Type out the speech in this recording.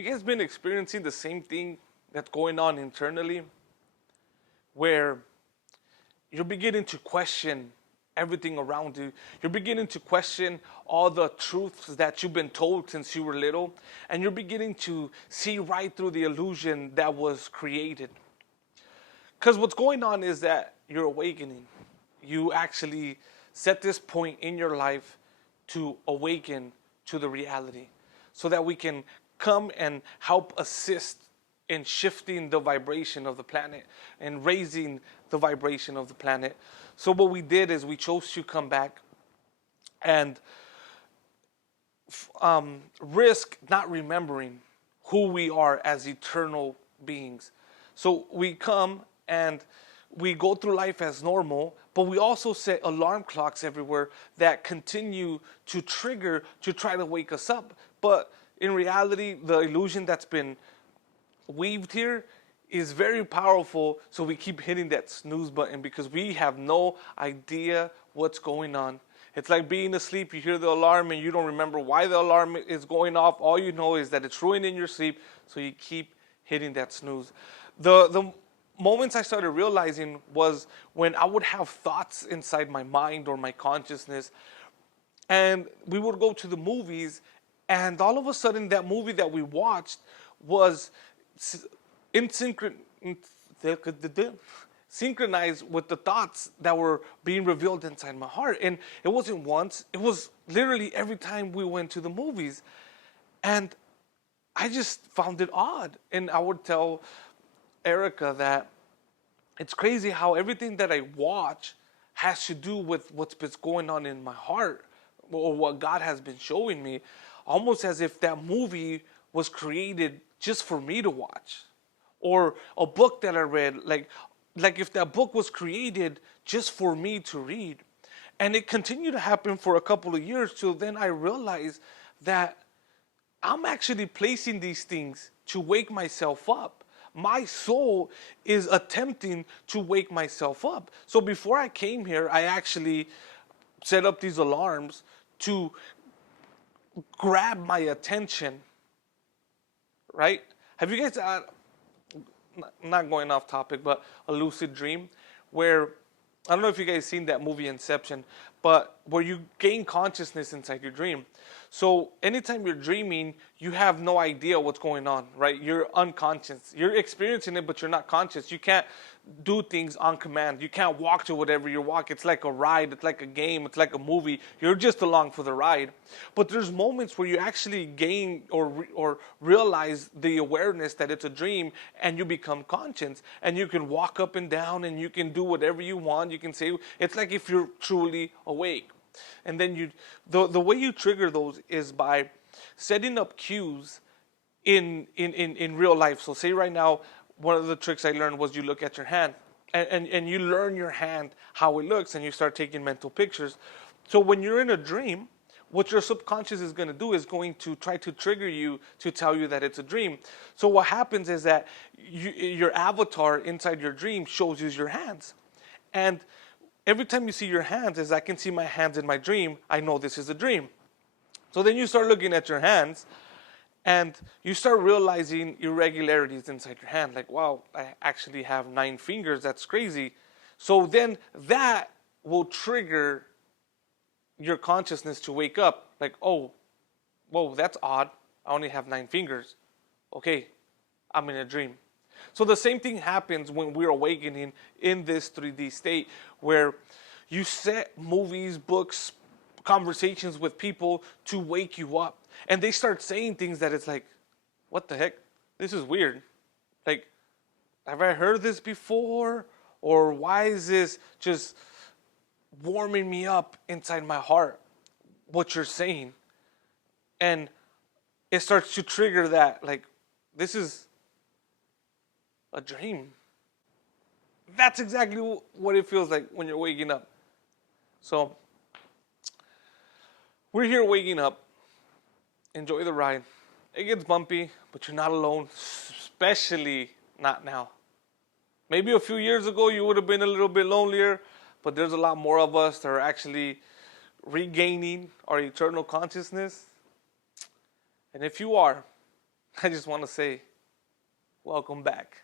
you guys been experiencing the same thing that's going on internally, where you're beginning to question everything around you? You're beginning to question all the truths that you've been told since you were little, and you're beginning to see right through the illusion that was created. Because what's going on is that you're awakening. You actually set this point in your life to awaken to the reality so that we can come and help assist in shifting the vibration of the planet and raising the vibration of the planet. So what we did is we chose to come back and risk not remembering who we are as eternal beings. So we come and we go through life as normal, but we also set alarm clocks everywhere that continue to trigger to try to wake us up. But in reality, the illusion that's been weaved here is very powerful, so we keep hitting that snooze button because we have no idea what's going on. It's like being asleep, you hear the alarm and you don't remember why the alarm is going off. All you know is that it's ruining your sleep, so you keep hitting that snooze. The moments I started realizing was when I would have thoughts inside my mind or my consciousness, and we would go to the movies, and all of a sudden that movie that we watched was synchronized with the thoughts that were being revealed inside my heart. And it wasn't once, it was literally every time we went to the movies. And I just found it odd. And I would tell Erica that it's crazy how everything that I watch has to do with what's been going on in my heart or what God has been showing me, almost as if that movie was created just for me to watch. Or a book that I read, like if that book was created just for me to read. And it continued to happen for a couple of years till then I realized that I'm actually placing these things to wake myself up. My soul is attempting to wake myself up. So before I came here, I actually set up these alarms to grab my attention, right? Have you guys, not going off topic, but a lucid dream where, I don't know if you guys seen that movie Inception, but where you gain consciousness inside your dream. So anytime you're dreaming, you have no idea what's going on, right? You're unconscious. You're experiencing it, but you're not conscious. You can't do things on command. You can't walk to whatever you walk. It's like a ride. It's like a game. It's like a movie. You're just along for the ride. But there's moments where you actually gain or realize the awareness that it's a dream, and you become conscious, and you can walk up and down, and you can do whatever you want. You can say, it's like if you're truly awake. And then the way you trigger those is by setting up cues in real life. So say right now, one of the tricks I learned was you look at your hand and you learn your hand, how it looks, and you start taking mental pictures. So when you're in a dream, what your subconscious is going to do is going to try to trigger you to tell you that it's a dream. So what happens is that your avatar inside your dream shows you your hands. And every time you see your hands, as I can see my hands in my dream, I know this is a dream. So then you start looking at your hands and you start realizing irregularities inside your hand. Like, wow, I actually have 9 fingers. That's crazy. So then that will trigger your consciousness to wake up. Like, oh, whoa, that's odd. I only have 9 fingers. Okay, I'm in a dream. So the same thing happens when we're awakening in this 3D state where you set movies, books, conversations with people to wake you up. And they start saying things that it's like, what the heck? This is weird. Like, have I heard this before? Or why is this just warming me up inside my heart, what you're saying? And it starts to trigger that, like, this is a dream. That's exactly what it feels like when you're waking up. So, we're here waking up. Enjoy the ride. It gets bumpy, but you're not alone, especially not now. Maybe a few years ago you would have been a little bit lonelier, but there's a lot more of us that are actually regaining our eternal consciousness. And if you are, I just want to say, welcome back.